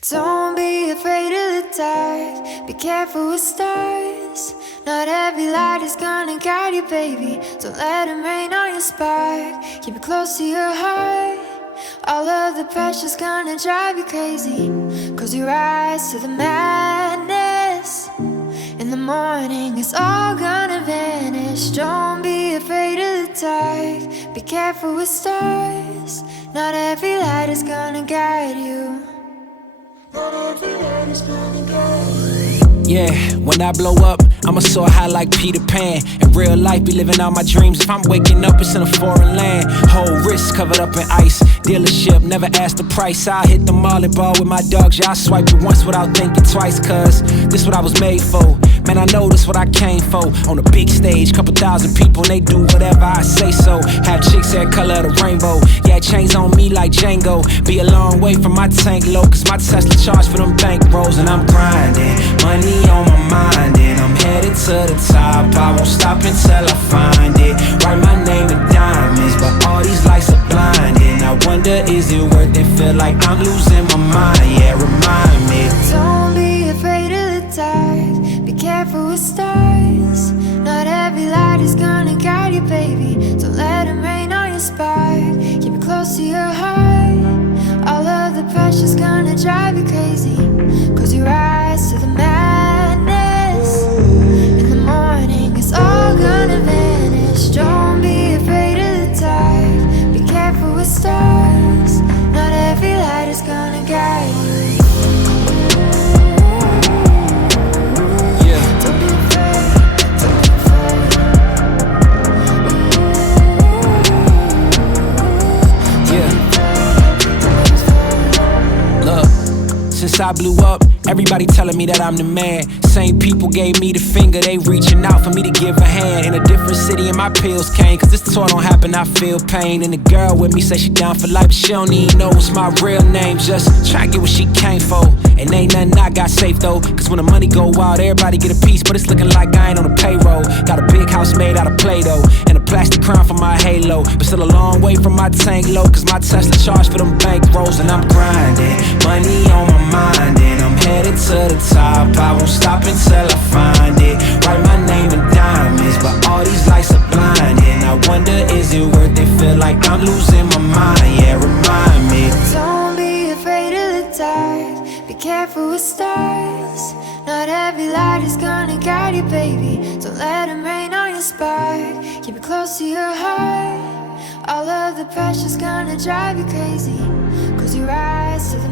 Don't be afraid of the dark, be careful with stars. Not every light is gonna guide you, baby. Don't let them rain on your spark. Keep it close to your heart. All of the pressure's gonna drive you crazy. Close your eyes to the madness. In the morning it's all gonna vanish. Don't be afraid of the dark, be careful with stars. Not every light is gonna guide you. Yeah, when I blow up, I'ma soar high like Peter Pan. In real life, be living out my dreams. If I'm waking up, it's in a foreign land. Whole wrist covered up in ice. Dealership, never ask the price. I hit the mall and ball with my dogs. Yeah, I swipe it once without thinking twice. Cause this what I was made for. Man, I know this what I came for. On a big stage, couple thousand people, and they do whatever I say so. Have chicks hair color of the rainbow. Yeah, chains on me like Django. Be a long way from my tank low. Cause my Tesla charge for them bank rolls. And I'm grinding, money on my mind, and I'm headed to the top. I won't stop until I find it. Write my name in diamonds, but all these lights are blinding. I wonder, is it worth it? Feel like I'm losing my mind. Yeah, remind me. Don't be afraid of the dark, be careful with stars. Not every light is gonna guide you, baby. Don't let them rain on your spark. Keep it close to your heart. All of the pressure's gonna drive you crazy. Close your eyes to the madness. In the morning it's all gonna vanish. Don't be afraid of the dark, be careful with stars. Not every light is gonna guide you. Don't be afraid, don't be afraid. Look, since I blew up, everybody telling me that I'm the man. Same people gave me the finger, they reaching out for me to give a hand. In a different city and my pills came, cause this tour don't happen, I feel pain. And the girl with me say she down for life, but she don't even know what's my real name. Just try to get what she came for. And ain't nothing I got safe though, cause when the money go wild, everybody get a piece. But it's looking like I ain't on the payroll. Got a big house made out of Play-Doh, and a plastic crown for my halo. But still a long way from my tank low, cause my Tesla charge for them bank rolls. And I'm grinding, money on my mind, and I'm headed to the top. I won't stop until I find it. Write my name in diamonds, but all these lights are blinding. I wonder, is it worth it? Feel like I'm losing my mind. Yeah, remind me. Don't be afraid of the dark, be careful with stars. Not every light is gonna guide you, baby. Don't let them rain on your spark. Keep it close to your heart. All of the pressure's gonna drive you crazy. Close your eyes to the